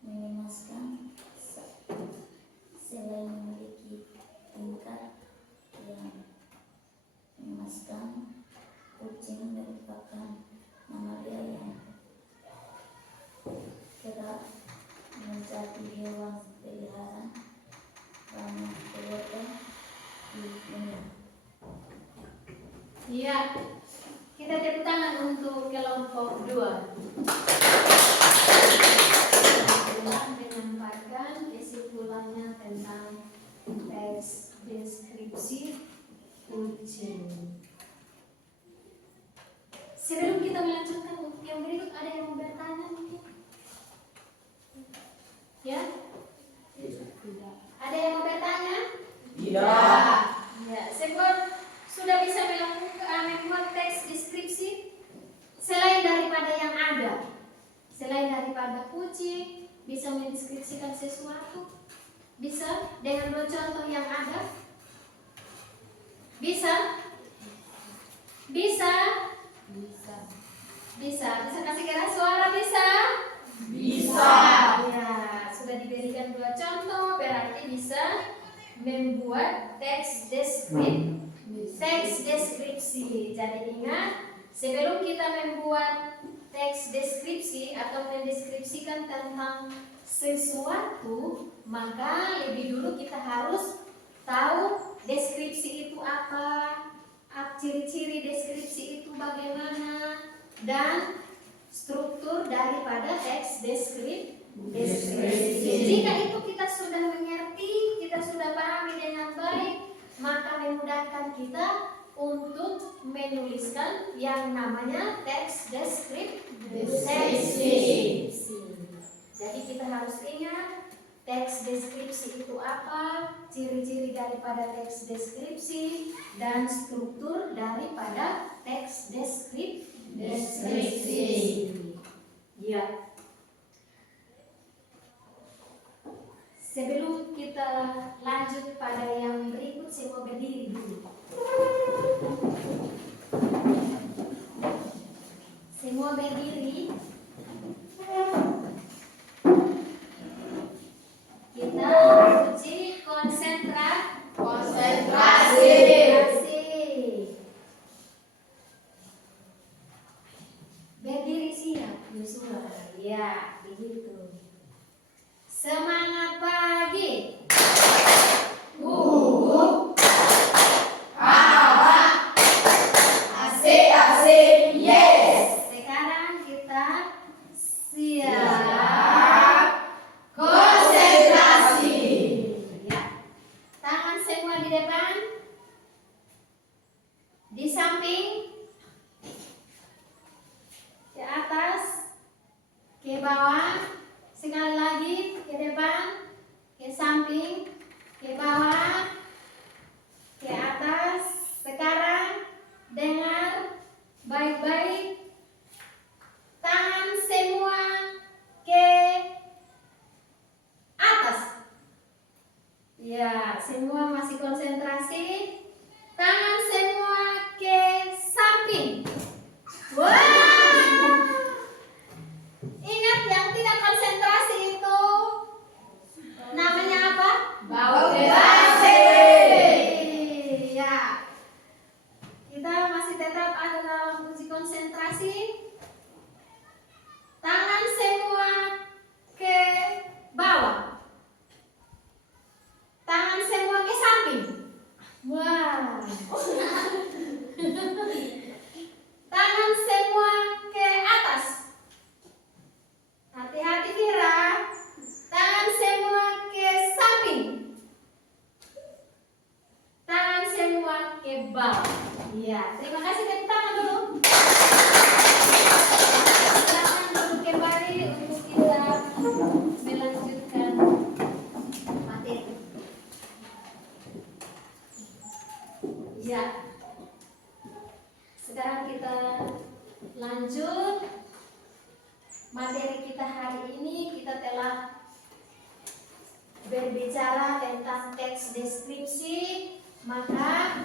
mengemaskan selain memiliki tingkat yang mengemaskan, kucing merupakan mamalia yang kerap menjadi hewan peliharaan banyak keluarga di dunia. Iya, kita tepuk tangan untuk kelompok 2. Telah menyampaikan kesimpulannya tentang teks deskripsi kucing. Sebelum kita melanjutkan untuk yang berikut, ada yang mau bertanya mungkin? Ya? Tidak. Ada yang mau bertanya? Tidak. Ya, sebab sudah bisa membuat teks deskripsi selain daripada yang ada. Selain daripada kucing, bisa mendeskripsikan sesuatu. Bisa dengan 2 contoh yang ada. Bisa? Bisa? Bisa kasih keras suara, bisa? Bisa. Ya, sudah diberikan 2 contoh, berarti bisa membuat teks deskripsi. Jadi ingat, sebelum kita membuat teks deskripsi atau mendeskripsikan tentang sesuatu, maka lebih dulu kita harus tahu deskripsi itu apa, ciri-ciri deskripsi itu bagaimana, dan struktur daripada teks deskripsi. Jika itu kita sudah mengerti, kita sudah pahami dengan baik, maka memudahkan kita untuk menuliskan yang namanya teks deskripsi. Jadi kita harus ingat teks deskripsi itu apa, ciri-ciri daripada teks deskripsi, dan struktur daripada teks deskripsi. Ya. Sebelum kita lanjut pada yang berikut, saya mau berdiri dulu. Semua berdiri. Kita uji konsentrasi. Berdiri siap, Yusua. Ya, begitu. Semangat pagi. Yes. Sekarang kita siap Konsentrasi. ya. Tangan semua di depan, di samping, bawah, sekali lagi ke depan, ke samping, ke bawah, ke atas. Sekarang dengar baik-baik, tangan semua ke atas. Ya, semua masih konsentrasi. Tangan semua ke samping. Wah. Ingat, yang tidak konsentrasi itu namanya apa? Basi. Ya. Kita masih tetap ada dalam uji konsentrasi. Tangan semua ke bawah. Tangan semua ke samping. Wah. Tangan semua ke atas. Hati-hati Kira. Tangan semua ke samping. Tangan semua ke bawah. Iya, terima kasih. Tepuk tangan dulu. Silakan duduk kembali untuk kita melanjutkan materi. Ya. Sekarang kita lanjut materi kita hari ini. Kita telah berbicara tentang teks deskripsi, maka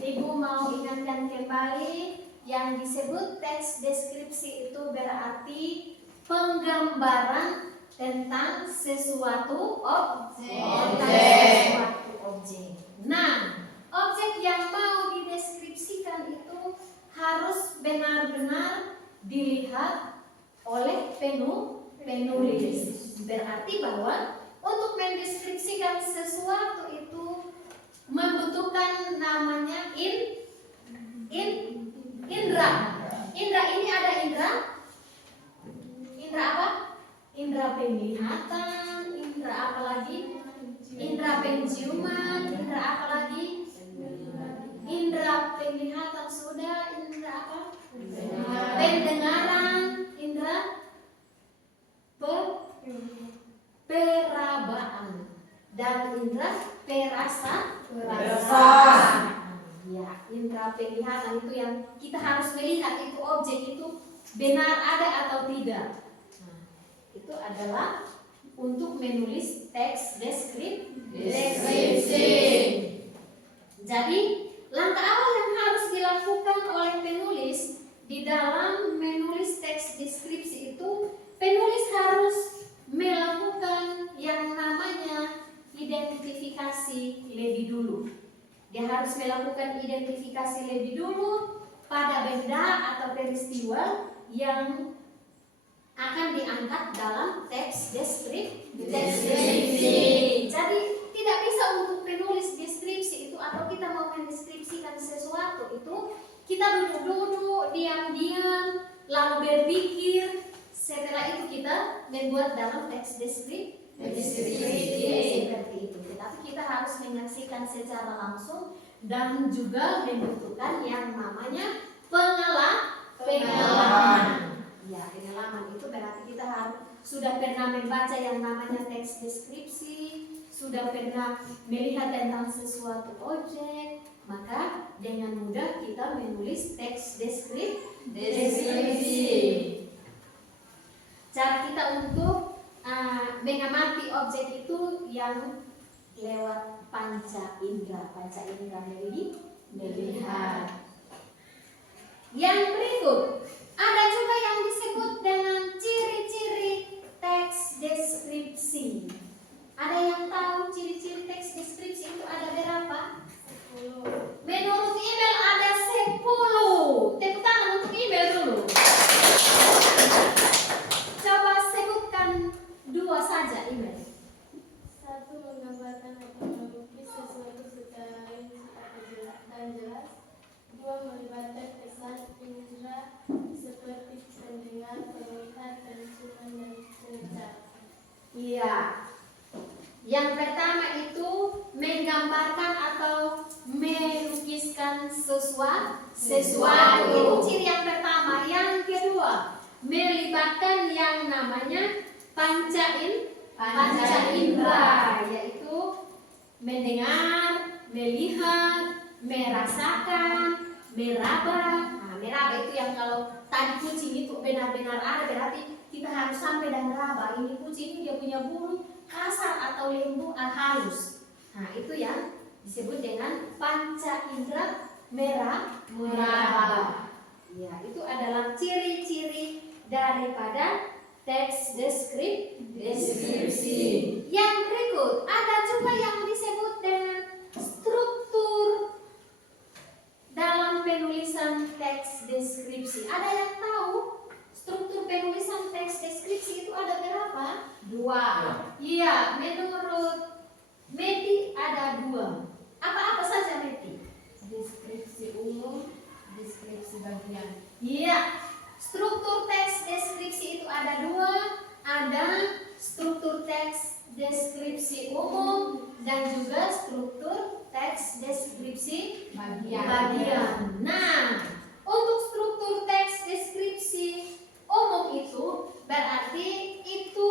Ibu mau ingatkan kembali yang disebut teks deskripsi itu berarti penggambaran tentang sesuatu objek. Nah, objek yang mau dideskripsikan itu harus benar-benar dilihat oleh penulis. Berarti bahwa untuk mendeskripsikan sesuatu itu membutuhkan namanya indra. Indra ini ada indra apa? Indra penglihatan, indra apa lagi? Indra penciuman, indra apa lagi? Indra penglihatan sudah, indra apa? Pendengaran, indra perabaan, dan indra perasaan. Ya, indra penglihatan itu yang kita harus melihat itu objek itu benar ada atau tidak. Nah, itu adalah untuk menulis teks deskripsi. Jadi langkah awal yang harus dilakukan oleh penulis di dalam menulis teks deskripsi itu, penulis harus melakukan yang namanya identifikasi lebih dulu. Dia harus melakukan identifikasi lebih dulu pada benda atau peristiwa yang akan diangkat dalam teks deskripsi. Jadi tidak bisa untuk penulis deskripsi itu atau kita mau mendeskripsikan sesuatu itu kita duduk-duduk, diam-diam, lalu berpikir. Setelah itu kita membuat dalam teks deskripsi seperti itu. Tetapi kita harus menyaksikan secara langsung dan juga membutuhkan yang namanya pengalaman. Ya, pengalaman itu berarti kita harus sudah pernah membaca yang namanya teks deskripsi, sudah pernah melihat tentang sesuatu objek, maka dengan mudah kita menulis teks deskripsi. Cara kita untuk mengamati objek itu yang lewat panca indera melihat. Yang berikut ada juga yang disebut dengan ciri-ciri teks deskripsi. Ada yang tahu ciri-ciri teks deskripsi itu ada berapa? 10. Menurut email ada 10. Tepuk tangan untuk email dulu. Coba sebutkan 2 saja email. 1. Menggambarkan atau melukis sesuatu secara rinci dan jelas. 2. Melibatkan kesan indera seperti pendengar, penglihatan, penciuman, dan pengecar. Iya. Yang pertama itu menggambarkan atau melukiskan sesuatu. Itu ciri yang pertama. Yang kedua, melibatkan yang namanya panca indera, yaitu mendengar, melihat, merasakan, meraba. Nah, meraba itu yang kalau tadi kucing itu benar-benar ada, berarti kita harus sampai dan meraba. Ini kucing ini dia punya bulu kasar atau lembut halus. Nah, itu yang disebut dengan panca indera meraba. Ya, itu adalah ciri-ciri daripada teks deskripsi. Yang berikut ada juga yang disebut dengan struktur dalam penulisan teks deskripsi. Ada yang tahu struktur penulisan teks deskripsi itu ada berapa? 2. Iya, menurut Meti ada 2. Apa-apa saja Meti? Deskripsi umum, deskripsi bagian. Iya, struktur teks deskripsi itu ada 2. Ada struktur teks deskripsi umum dan juga struktur teks deskripsi bagian. Nah, untuk struktur teks deskripsi umum itu berarti itu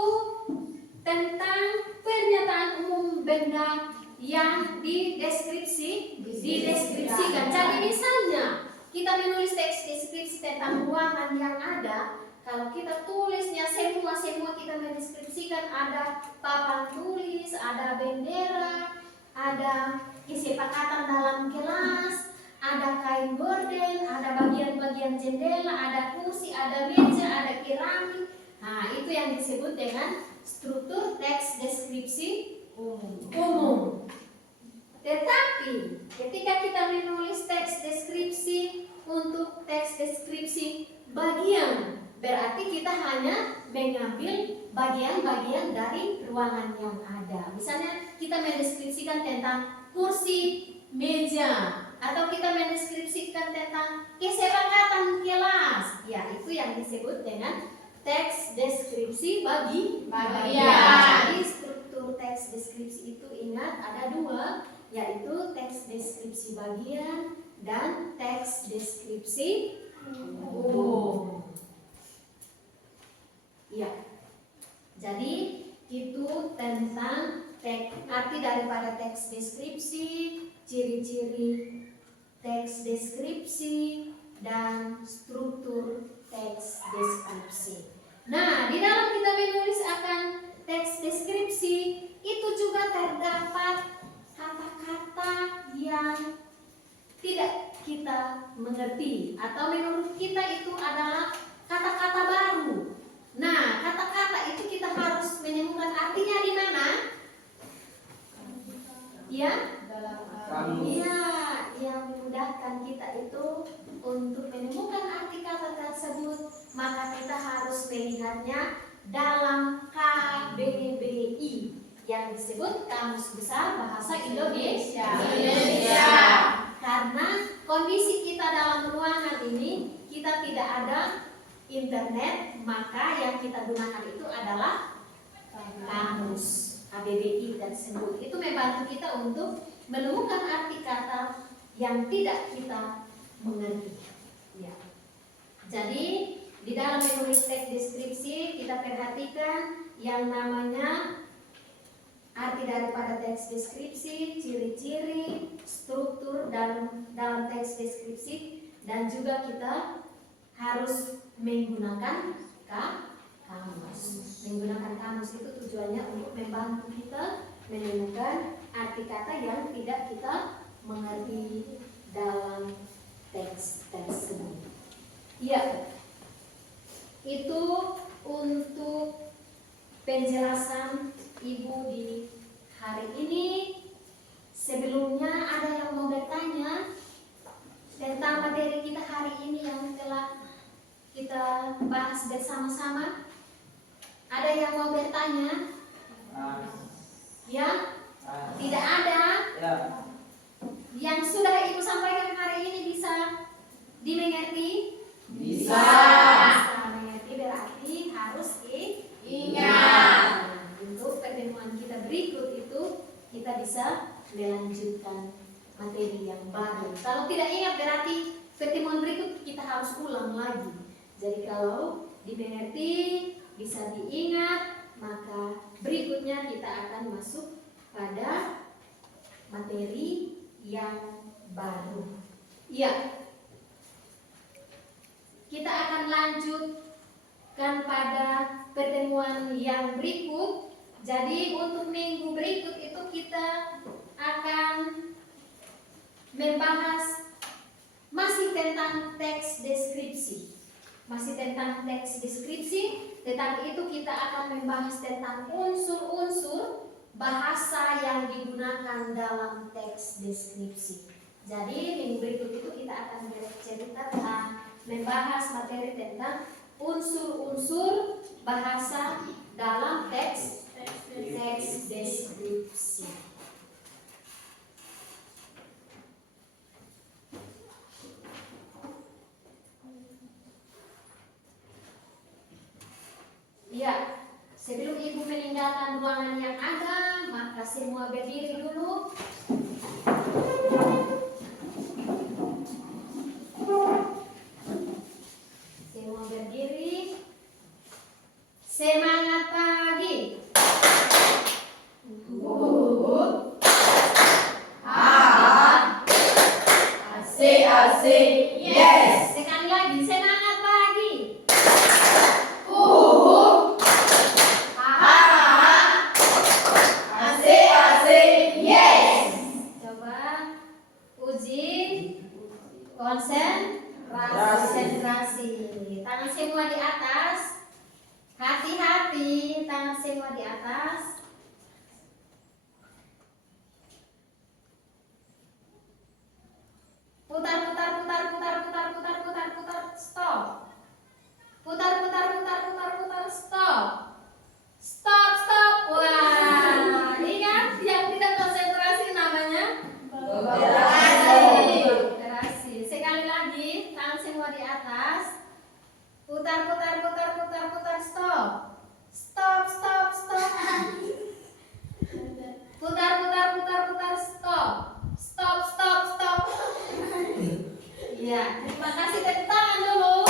tentang pernyataan umum benda yang dideskripsikan. Jadi misalnya kita menulis teks deskripsi tentang ruangan yang ada, kalau kita tulisnya semua kita mendeskripsikan, ada papan tulis, ada bendera, ada kesepakatan dalam kelas, ada kain gorden, ada bagian-bagian jendela, ada kursi, ada meja, ada keramik. Nah, itu yang disebut dengan struktur teks deskripsi umum. Tetapi ketika kita menulis teks deskripsi untuk teks deskripsi bagian, berarti kita hanya mengambil bagian-bagian dari ruangan yang ada. Misalnya kita mendeskripsikan tentang kursi, meja, atau kita mendeskripsikan tentang kesepakatan kelas. Ya, itu yang disebut dengan teks deskripsi bagian. Jadi struktur teks deskripsi itu ingat ada 2, yaitu teks deskripsi bagian dan teks deskripsi umum. Ya, jadi itu tentang arti daripada teks deskripsi, ciri-ciri teks deskripsi, dan struktur teks deskripsi. Nah, di dalam kita menulis akan teks deskripsi itu juga terdapat kata-kata yang tidak kita mengerti atau menurut kita itu adalah kata-kata baru. Nah, kata-kata itu kita harus menemukan artinya di mana? Ya? Iya, yang memudahkan kita itu untuk menemukan arti kata tersebut, maka kita harus melihatnya dalam KBBI yang disebut Kamus Besar Bahasa Indonesia. Karena kondisi kita dalam ruangan ini, kita tidak ada internet, maka yang kita gunakan itu adalah kamus KBBI tersebut. Itu membantu kita untuk menemukan arti kata yang tidak kita mengerti. Ya. Jadi di dalam menulis teks deskripsi kita perhatikan yang namanya arti daripada teks deskripsi, ciri-ciri, struktur dalam teks deskripsi, dan juga kita harus menggunakan kamus. Menggunakan kamus itu tujuannya untuk membantu kita menemukan arti kata yang tidak kita mengerti dalam teks tersebut. Ya, itu untuk penjelasan Ibu di hari ini. Sebelumnya ada yang mau bertanya tentang materi kita hari ini yang telah kita bahas bersama-sama? Ada yang mau bertanya? Ya? Tidak ada? Yang sudah Ibu sampaikan hari ini bisa dimengerti? Bisa mengerti, berarti harus diingat. Untuk pertemuan kita berikut itu kita bisa melanjutkan materi yang baru. Kalau tidak ingat berarti pertemuan berikut kita harus ulang lagi. Jadi kalau dimengerti, bisa diingat, berikutnya kita akan masuk pada materi yang baru. Iya. Kita akan lanjutkan pada pertemuan yang berikut. Jadi untuk minggu berikut itu kita akan membahas masih tentang teks deskripsi. Tetapi itu kita akan membahas tentang unsur-unsur bahasa yang digunakan dalam teks deskripsi. Jadi minggu berikut itu kita akan bercerita tentang membahas materi tentang unsur-unsur bahasa dalam teks deskripsi. Ya, sebelum Ibu meninggalkan ruangan yang ada, maka semua berdiri dulu. Semua berdiri. Semangat pagi. Asik, yes. Sekali lagi, semangat pagi. Asik, yes. Coba uji konsentrasi. Tangan semua di atas. Hati-hati, tangan semua di atas. Putar, stop. Putar, stop. Wah, ingat yang tidak konsentrasi namanya operasi. Sekali lagi, tangan semua di atas. Putar, stop. Stop. Putar, stop. Ya, terima kasih, tepuk tangan dulu.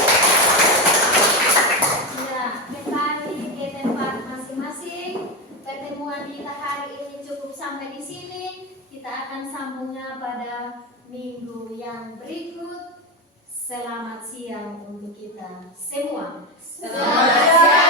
Ya, kembali ke tempat masing-masing. Pertemuan kita hari ini cukup sampai di sini. Kita akan sambungnya pada minggu yang berikut. Selamat siang untuk kita semua. Selamat siang.